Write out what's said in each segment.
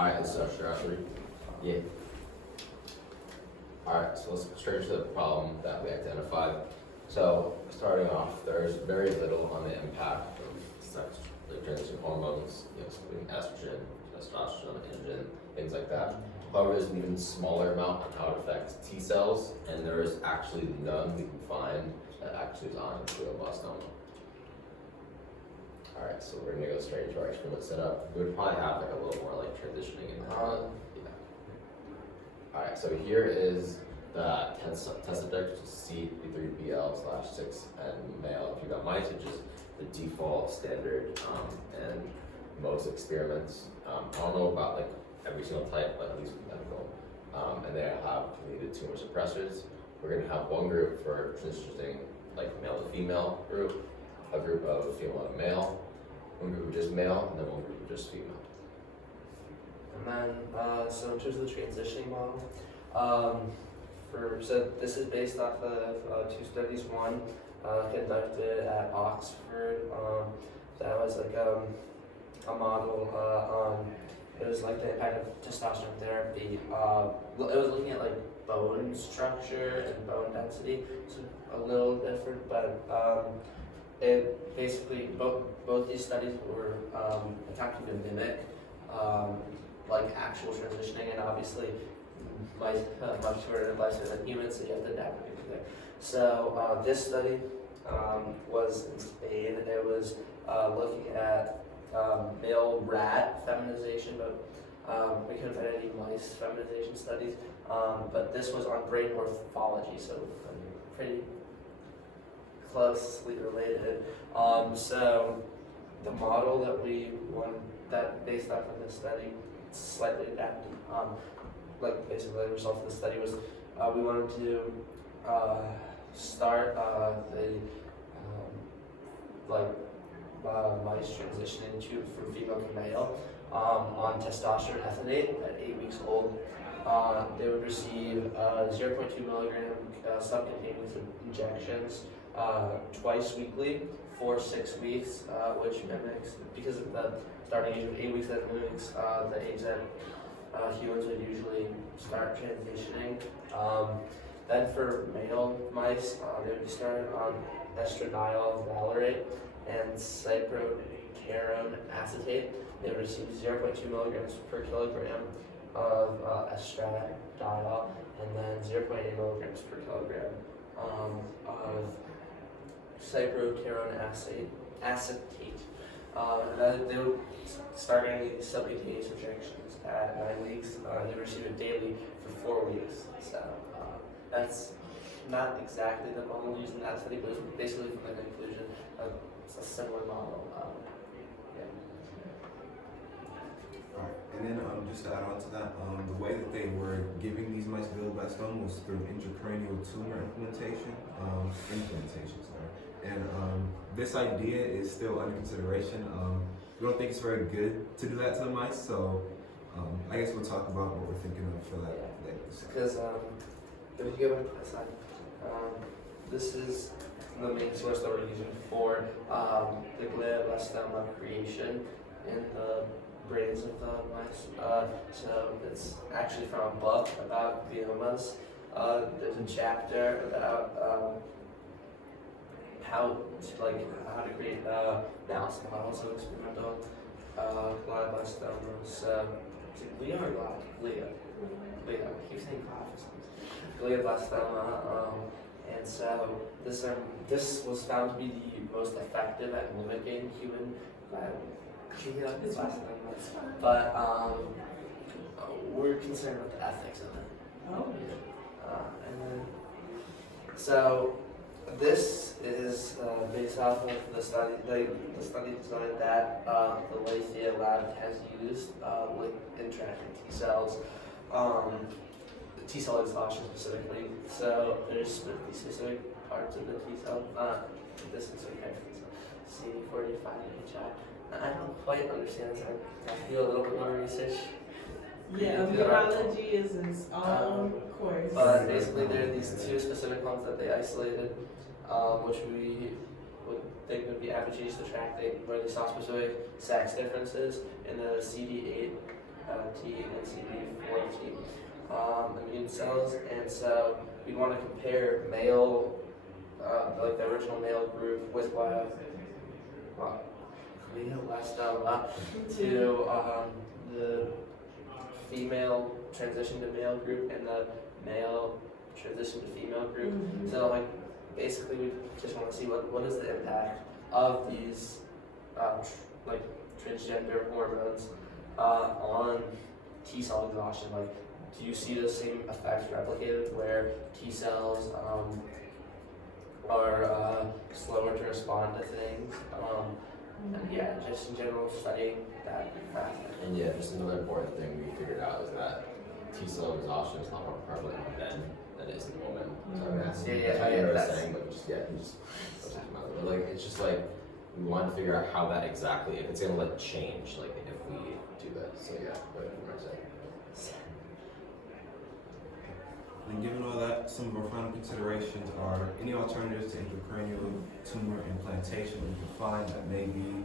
Alright, let's start Shareout 3. Yeah. Alright, so let's go straight to the problem that we identified. So, starting off, there's very little on the impact of sex, like transition hormones, including estrogen, testosterone, androgen, things like that. However, there's an even smaller amount on how it affects T cells, and there is actually none we can find that actually is on glioblastoma. Alright, so we're gonna go straight into our experiment setup. We would probably have like a little more like transitioning in Alright, so here is the test subject, which is C3BL/6 and male and female mice, which is the default standard and most experiments. I don't know about like every single type, but at least with medical. And they have needed tumor suppressors. We're gonna have one group for transitioning like male to female group, a group of female to male, one group of just male, and then one group of just female. And then, so in terms of the transitioning model, so this is based off of two studies. One conducted at Oxford. That was like a model on. It was like the impact of testosterone therapy. It was looking at like bone structure and bone density. So a little different, but it basically both these studies were attempting to mimic like actual transitioning, and obviously mice have much shorter lifespan than humans, so you have to adapt everything there. So this study was in Spain. It was looking at male rat feminization, but we couldn't find any mice feminization studies. But this was on brain morphology, so pretty closely related. So the model that we that based off of this study, slightly adapted. Like basically the result of the study was we wanted to start the mice transitioning from female to male on testosterone ethanate at 8 weeks old. They would receive 0.2 milligram subcutaneous injections twice weekly for 6 weeks, which mimics, because of the starting age of 8 weeks, that mimics the age that humans would usually start transitioning. Then for male mice, they would be started on estradiol valerate and cyproterone acetate. They would receive 0.2 milligrams per kilogram of estradiol and then 0.8 milligrams per kilogram of cyproterone acetate. And then they would start getting these subcutaneous injections at 9 weeks. They would receive it daily for 4 weeks. So that's not exactly the model used in that study, but it's basically from the conclusion of a similar model. Alright, and then just to add on to that, the way that they were giving these mice glioblastoma was through intracranial tumor implantation. And this idea is still under consideration. We don't think it's very good to do that to the mice, so I guess we'll talk about what we're thinking of for that. Because if you go back to the slide, this is the main source that we're using for the glioblastoma creation in the brains of the mice. So it's actually from a book about gliomas. There's a chapter about how to create mouse models of experimental glioblastomas. Is it glio or glio? I keep saying glioblastoma. And so this was found to be the most effective at mimicking human glioblastoma. But we're concerned with the ethics of it. So this is based off of the study design that the Lathia lab has used with interacting T cells, T cell exhaustion specifically. So there's specific parts of the T cell. This is okay. CD45HI. I don't quite understand this. I feel a little bit more research. Yeah, virology is its own course. But basically, there are these two specific ones that they isolated, which we would think would be advantageous to track, where they saw specific sex differences in the CD8 T and CD4 T immune cells, and so we want to compare male, like the original male group with to the female transition to male group and the male transition to female group. So like basically we just want to see what is the impact of these like transgender hormones on T cell exhaustion. Like, do you see the same effects replicated where T cells are slower to respond to things? And yeah, just in general studying that factor. And yeah, just another important thing we figured out is that T cell exhaustion is not more prevalent in men than it is in women. So I mean, that's what you were saying, but but like it's just like we want to figure out how that exactly, if it's gonna like change, like if we do this. So yeah, what did you say? And given all that, some of our final considerations are any alternatives to intracranial tumor implantation we can find that may be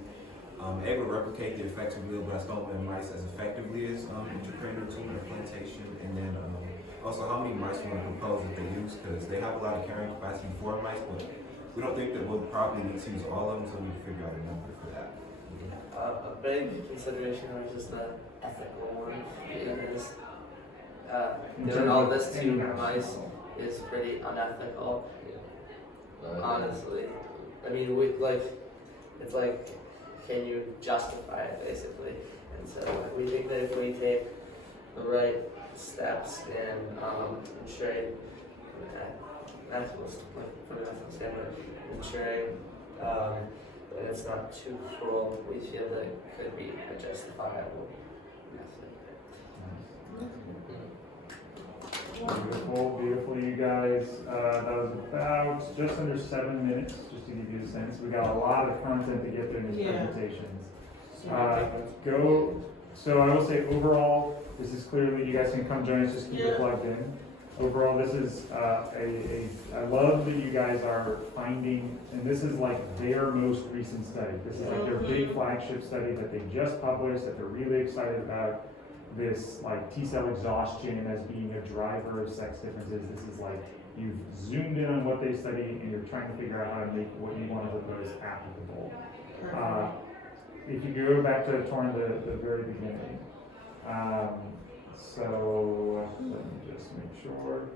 able to replicate the effects of glioblastoma in mice as effectively as intracranial tumor implantation, and then also how many mice we want to propose that they use, because they have a lot of carrying capacity for mice, but we don't think that we'll probably need to use all of them, so we need to figure out a number for that. A big consideration was just the ethical one. Because doing all this to mice is pretty unethical, honestly. I mean, it's like, can you justify it, basically? And so we think that if we take the right steps in ensuring, from an ethical standpoint, ensuring that it's not too cruel, we feel that it could be a justifiable method. Beautiful, beautiful, you guys. That was about just under 7 minutes, just to give you a sense. We got a lot of content to get through in these presentations. So I will say overall, this is clearly, you guys can come join us, just keep it plugged in. Overall, this is I love that you guys are finding, and this is like their most recent study. This is like their big flagship study that they just published, that they're really excited about. This like T cell exhaustion as being a driver of sex differences. This is like you've zoomed in on what they study and you're trying to figure out how to make what you want to propose applicable. If you go back to Toren, the very beginning. So let me just make sure.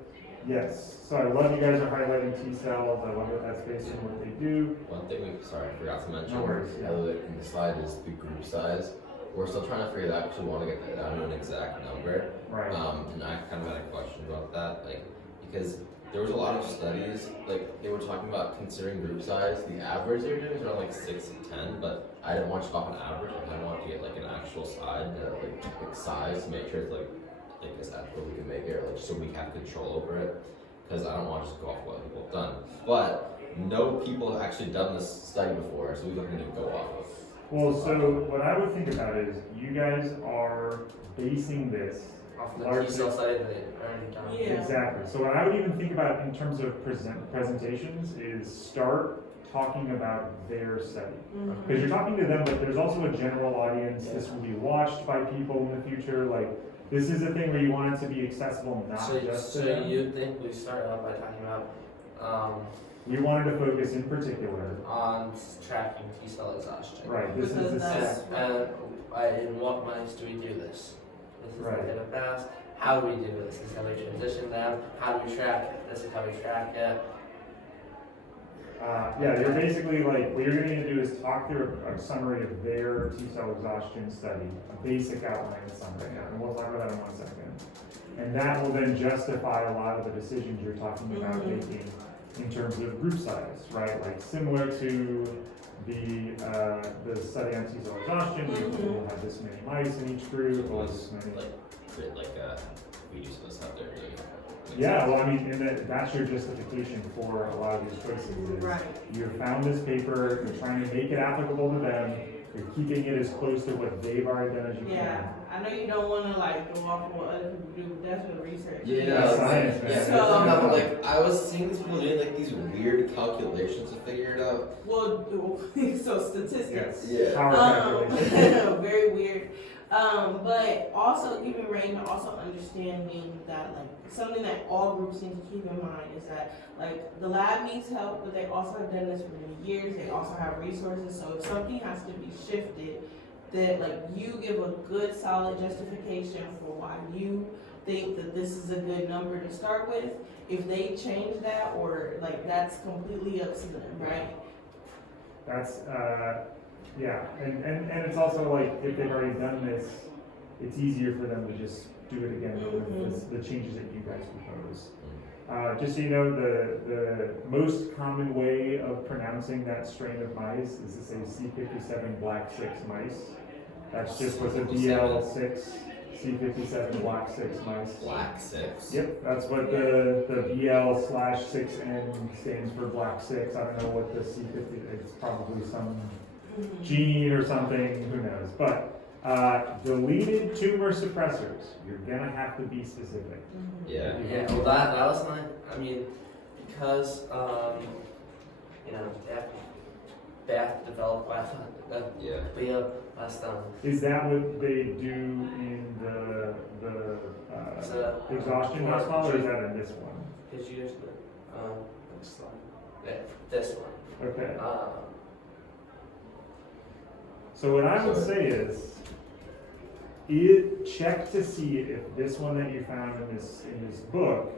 Yes. So I love you guys are highlighting T cells. I love that that's based on what they do. One thing I forgot to mention. No worries. In the slide is the group size. We're still trying to figure that out because we want to get that down to an exact number. Right. And I kind of had a question about that, like, because there was a lot of studies, like, they were talking about considering group size. The average they were doing was around like 6 to 10, but I didn't want to go off an average. I kind of wanted to get like an actual side, like size to make sure it's like as ethical we can make it, or like so we have control over it. Because I don't want to just go off what people have done. But no people have actually done this study before, so we don't need to go off of. Well, so what I would think about is you guys are basing this Off the T cell study that they already done. Yeah. exactly. So what I would even think about in terms of presentations is start talking about their study. Because you're talking to them, but there's also a general audience. This will be watched by people in the future. Like, this is a thing where you want it to be accessible, not just to them. So you think we start out by talking about We wanted to focus in particular. on tracking T cell exhaustion. Right, this is the Because that's- step. And in what mice do we do this? This is Right. like in the past. How do we do this? This is how we transition them. How do we track it? This is how we track it. Yeah, you're basically like, what you're going to need to do is talk through a summary of their T cell exhaustion study, a basic outline of summary, and we'll talk about that in 1 second. And that will then justify a lot of the decisions you're talking about making in terms of group size, right? Like similar to the study on T cell exhaustion, we'll have this many mice in each group, or this many. We do some stuff there. Yeah, well, I mean, and that's your justification for a lot of these choices. Is Right. You found this paper, you're trying to make it applicable to them, you're keeping it as close to what they've already done as you Yeah, I know you don't want to like go off of what other people do, but that's what research is. That's science, man. So- No, like I was seeing these people doing like these weird calculations to figure it out. Well, so statistics. Yes. Yeah. Power calculation. Very weird. But also giving range and also understanding that like something that all groups need to keep in mind is that like the lab needs help, but they also have done this for many years. They also have resources. So if something has to be shifted, that like you give a good solid justification for why you think that this is a good number to start with. If they change that or like that's completely up to them, right? That's, yeah, and it's also like, if they've already done this, it's easier for them to just do it again with the changes that you guys propose. Just so you know, the most common way of pronouncing that strain of mice is to say C57 black 6 mice. That's just what the BL6 C57 black 6 mice. Black 6. Yep, that's what the BL/6N stands for, black 6. I don't know what the C50, it's probably some gene or something, who knows. But deleted tumor suppressors, you're gonna have to be specific. Yeah. Yeah, well that was my, I mean, because, you know, they have to develop Yeah. last Is that what they do in the exhaustion mouse model, or is that in this one? Because usually, next slide. Yeah, this one. Okay. So what I would say is, check to see if this one that you found in this book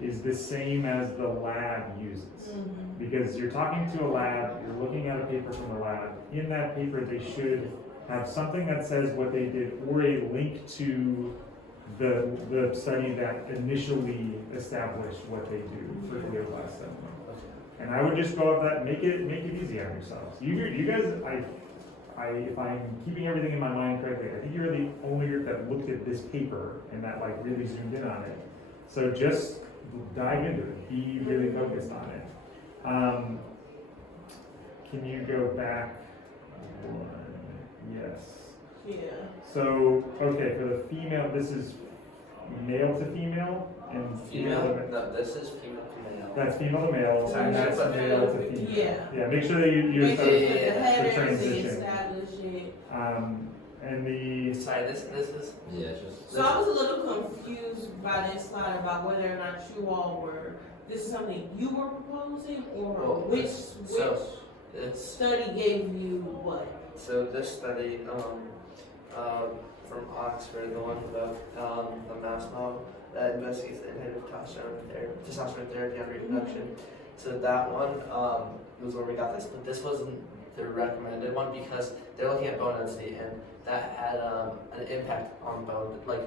is the same as the lab uses. Because you're talking to a lab, you're looking at a paper from the lab. In that paper, they should have something that says what they did, or a link to the study that initially established what they do for glioblastoma. And I would just go up that, make it easy on yourselves. You guys, if I'm keeping everything in my mind correctly, I think you're the only group that looked at this paper and that like really zoomed in on it. So just dive into it. Be really focused on it. Can you go back one? Yes. Yeah. So, okay, for the female, this is male to female and female to male. No, this is female to male. That's female to male, and that's male to female. Yeah. Yeah, make sure that you Make sure use that the headers, transition. establish it. And the, Sorry, this is. Yeah, it's just. So I was a little confused by this slide about whether or not you all were, this is something you were proposing, or which It's study gave you what? so this study from Oxford, the one about the mouse model that investigates the impact of testosterone therapy on reproduction. So that one was where we got this, but this wasn't the recommended one because they're looking at bone density, and that had an impact on bone, like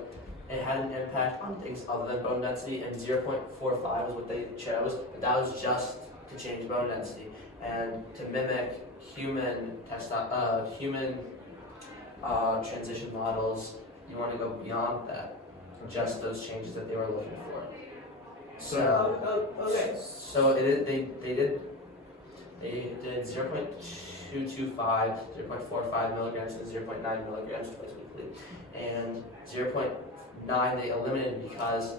it had an impact on things other than bone density, and 0.45 was what they chose, but that was just to change bone density and to mimic human transition models. You want to go beyond that, just those changes that they were looking for. Okay. So they did 0.225, 0.45 milligrams, and 0.9 milligrams twice weekly, and 0.9 they eliminated because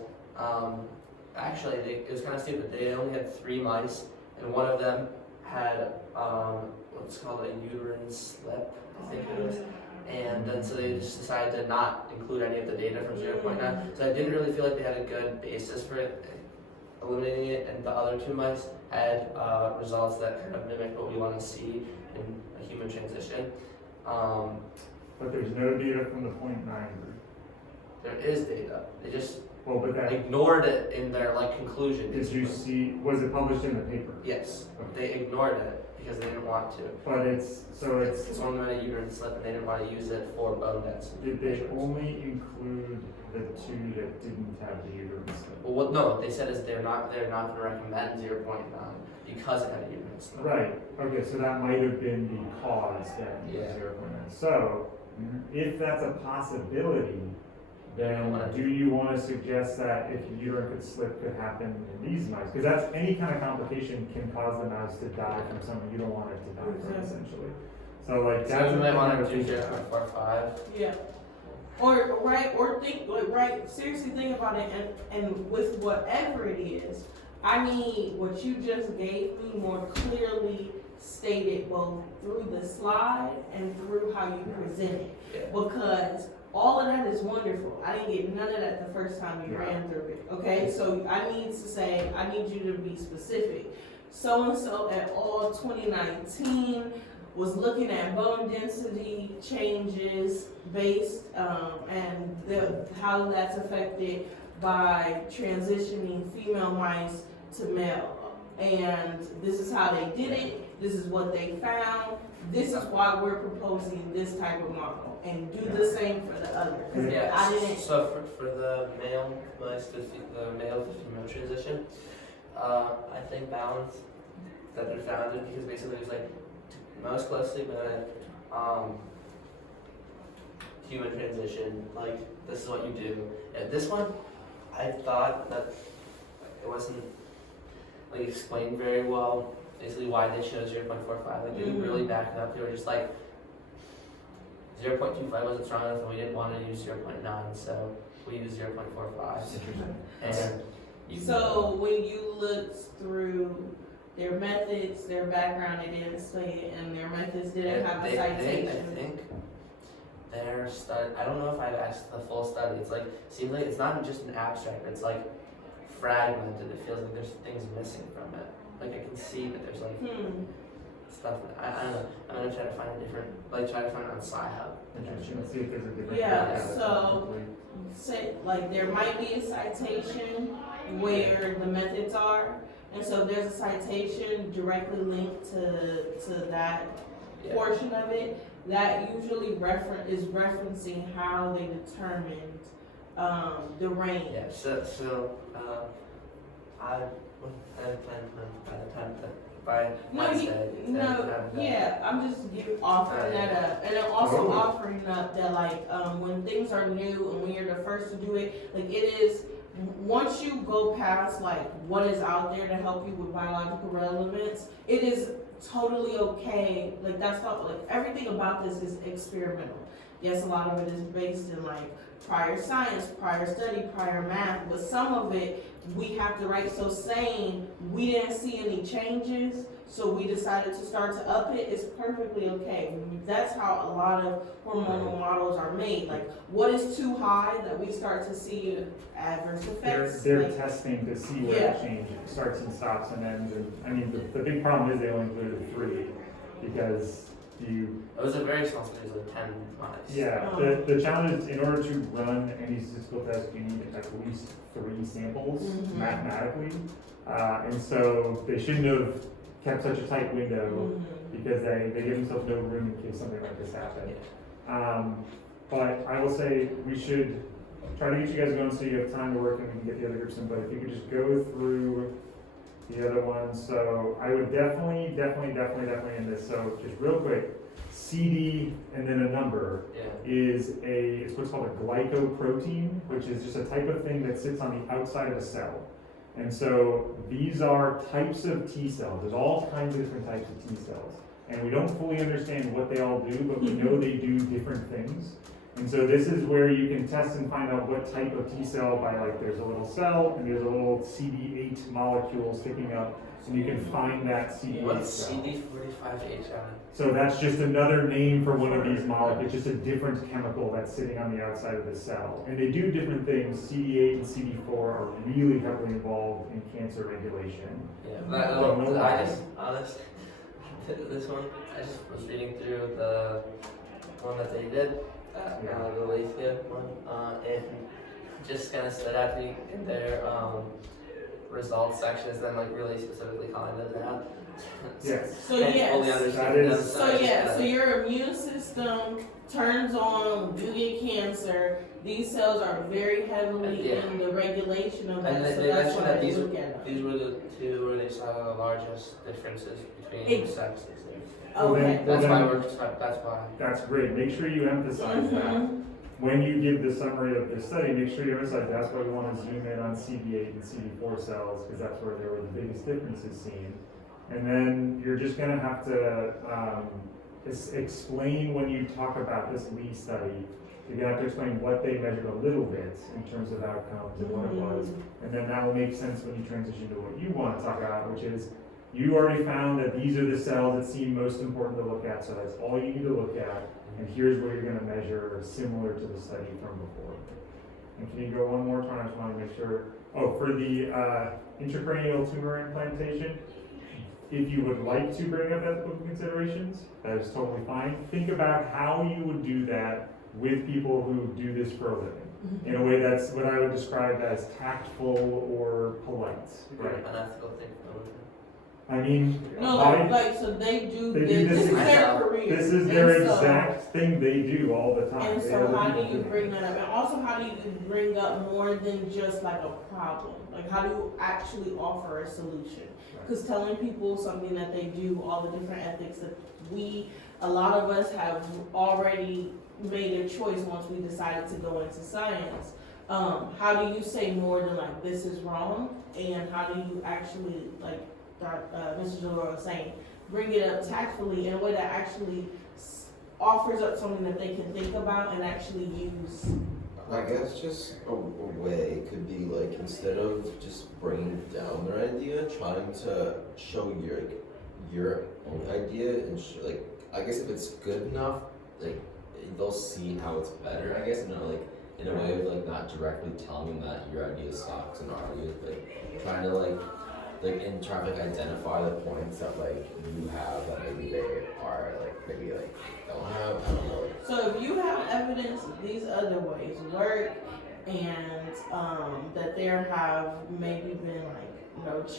actually it was kind of stupid. They only had 3 mice, and one of them had what's called a uterine slip, I think it was. And then so they just decided to not include any of the data from 0.9. So I didn't really feel like they had a good basis for it, eliminating it, and the other 2 mice had results that kind of mimic what we want to see in a human transition. but there's no data from the 0.9 group. There is data. They just Well, but that, ignored it in their conclusion. did you see, was it published in the paper? Yes, they ignored it because they didn't want to. But it's only had a uterine slip, and they didn't want to use it for bone density. did they only include the 2 that didn't have the uterine slip? Well, what no, they said is they're not going to recommend 0.9 because it had a uterine slip. Right, okay, so that might have been the cause then, Yeah. 0.9. So, if that's a possibility, then wanna do you want to suggest that if uterine slip could happen in these mice? Because that's any kind of complication can cause the mouse to die from something you don't want it to die from, essentially. So like that's So you might want to do think about. 0.45. Yeah. Or think seriously think about it, and with whatever it is, I mean what you just gave me more clearly stated both through the slide and through how you present it. Yeah. Because all of that is wonderful. I didn't get none of that the first time we Yeah. ran through it, okay? So I need you to be specific. So-and-so at all 2019 was looking at bone density changes based, and how that's affected by transitioning female mice to male. And this is how they did it, this is what they found, this is why we're proposing this type of model, and do the same for the other. 'Cause Yeah, I didn't, so for the male mice to the male to female transition, I think balance that they're founded because basically it's like most closely mimic human transition, like this is what you do. And this one, I thought that it wasn't like explained very well, basically why they chose 0.45. Like they didn't really back it up. They were just like 0.25 wasn't strong enough and we didn't want to use 0.9, so we used 0.45. And so when you looked through their methods, their background, they didn't say it, and their methods didn't have a citation. I think their study, I don't know if I've asked the full study. It's like, seems like it's not just an abstract, it's like fragmented. It feels like there's things missing from it. Like I can see that there's like stuff. I don't know. I'm gonna try to find a different, like try to find it on Sci-Hub. Let's see if there's a different. Yeah, so say like there might be a citation where the methods are, and so there's a citation directly linked to that portion of it that usually is referencing how they determined the range. Yeah. So I plan by the time that by Wednesday. I'm just offering that up, and then also offering up that like when things are new and when you're the first to do it, like it is. Once you go past like what is out there to help you with biological relevance, it is totally okay. Like that's not like everything about this is experimental. Yes, a lot of it is based in like prior science, prior study, prior math, but some of it we have to write. So saying we didn't see any changes, so we decided to start to up it is perfectly okay. That's how a lot of hormonal models are made. Like what is too high that we start to see adverse effects? They're like, testing to see where the change starts and stops and ends. And I mean, the big problem is they only included 3 because it was a very small study, it was like 10 mice. Yeah, the challenge is in order to run any statistical test, you need at least 3 samples mathematically. And so they shouldn't have kept such a tight window because they give themselves no room in case something like this happened. But I will say we should try to get you guys going so you have time to work and we can get the other groups in. But if you could just go through the other ones. So I would definitely in this. So just real quick, CD and then a number is it's what's called a glycoprotein, which is just a type of thing that sits on the outside of a cell. And so these are types of T cells. There's all kinds of different types of T cells. And we don't fully understand what they all do, but we know they do different things. And so this is where you can test and find out what type of T cell by like there's a little cell and there's a little CD8 molecule sticking up, and you can find that CD8 What's cell. CD45H7? So that's just another name for one of these molecules, just a different chemical that's sitting on the outside of the cell. And they do different things. CD8 and CD4 are really heavily involved in cancer regulation. Yeah, but I just, honest, this one, I just was reading through the one that they did, the Lathia one, and just kind of stood out to me in their results sections, then like really specifically calling those out. Yes. So yes. That is- So your immune system turns on, you get cancer. These cells are very heavily in the regulation of that, And so they that's mentioned why that they look at them. these were the 2 where they saw the largest differences between the sexes. Okay. That's Well, why then- that's why. That's great. Make sure you emphasize that. When you give the summary of the study, make sure you emphasize that's why we want to zoom in on CD8 and CD4 cells, because that's where there were the biggest differences seen. And then you're just going to have to explain when you talk about this Lee study, you're going to have to explain what they measured a little bit in terms of outcomes and what it was. And then that will make sense when you transition to what you want to talk about, which is you already found that these are the cells that seem most important to look at, so that's all you need to look at. and here's what you're gonna measure similar to the study from before. And can you go one more time? I just wanna make sure. Oh, for the intracranial tumor implantation, if you would like to bring up ethical considerations, that is totally fine. Think about how you would do that with people who do this for a living, in a way that's what I would describe as tactful or polite, right? Unethical thing. I mean, No, so they do They this, do this this is their exact- career. this is their And so- exact thing they do all the time. And They so are the how do people you doing bring it. that up? And also how do you bring up more than just like a problem? Like how do you actually offer a solution? Because telling people something that they do, all the different ethics that a lot of us have already made a choice once we decided to go into science. How do you say more than like this is wrong? And how do you actually, like Mr. Delora was saying, bring it up tactfully in a way that actually offers up something that they can think about and actually use? I guess just a way could be like, instead of just bringing down their idea, trying to show your own idea and like, I guess if it's good enough, like they'll see how it's better. I guess in a way of like not directly telling them that your idea sucks and argue, like trying to try to identify the points that like you have that maybe they are maybe don't have. I don't know. So if you have evidence that these other ways work and that there have maybe been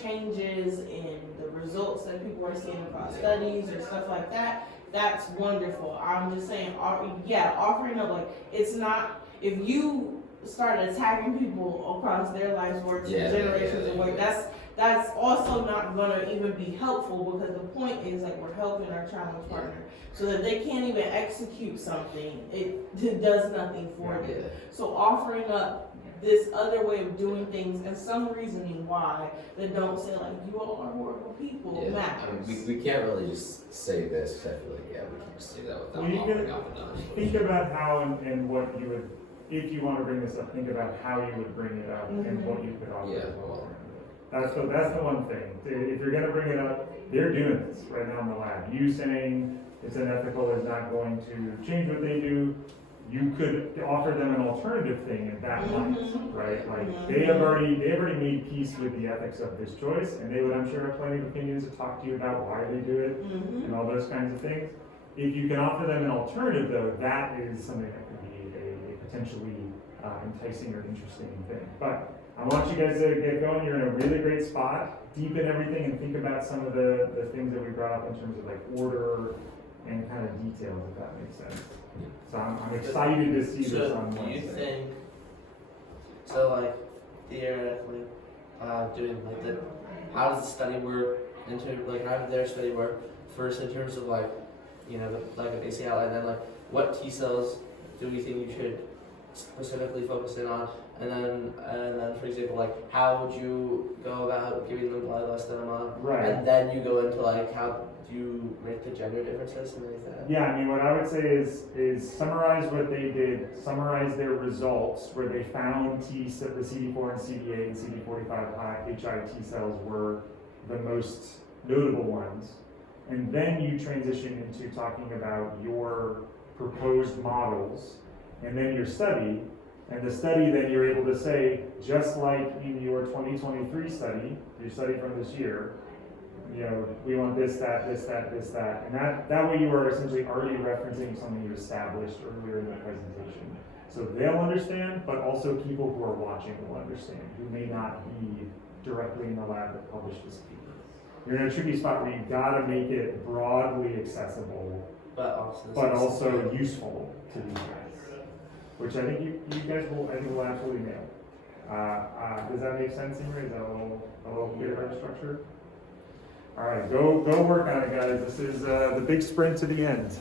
changes in the results that people are seeing across studies or stuff like that, that's wonderful. I'm just saying, offering up it's not, if you start attacking people across their life's work, generations of work, that's also not gonna even be helpful, because the point is we're helping our challenge partner so that they can't even execute something. It does nothing for them. So offering up this other way of doing things and some reasoning why that don't say you all are horrible people matters. I mean, we can't really just say this, because I feel like we can just say that without offering up another solution. Think about how and what you would, if you want to bring this up, think about how you would bring it up and what you could offer as well. That's the one thing. If you're going to bring it up, they're doing this right now in the lab. You saying it's unethical is not going to change what they do. You could offer them an alternative thing in that light, right? They have already made peace with the ethics of this choice, and they would, I'm sure, have plenty of opinions to talk to you about why they do it and all those kinds of things. If you can offer them an alternative, though, that is something that could be a potentially enticing or interesting thing. But I want you guys to get going. You're in a really great spot. Deepen everything and think about some of the things that we brought up in terms of order and kind of details, if that makes sense. So I'm excited to see this on Do you Wednesday. think, theoretically, doing how does the study work how did their study work first in terms of the basic outline, and then what T cells do we think you should specifically focus in on, and then for example how would you go about giving them blood less than a month, Right. and then you go into how do you rate the gender differences and like that? Yeah, I mean, what I would say is summarize what they did, summarize their results where they found the CD4 and CD8 and CD45 HI T cells were the most notable ones. And then you transition into talking about your proposed models and then your study. And the study, then you're able to say, just like in your 2023 study, your study from this year, we want this, that. And that way you are essentially already referencing something you established earlier in the presentation. So they'll understand, but also people who are watching will understand, who may not be directly in the lab that published this paper. You're in a tricky spot where you've got to make it broadly accessible, but also useful to these guys, which I think you guys will absolutely nail. Does that make sense, Imre? Is that a little clearer structure? All right, go work on it, guys. This is the big sprint to the end.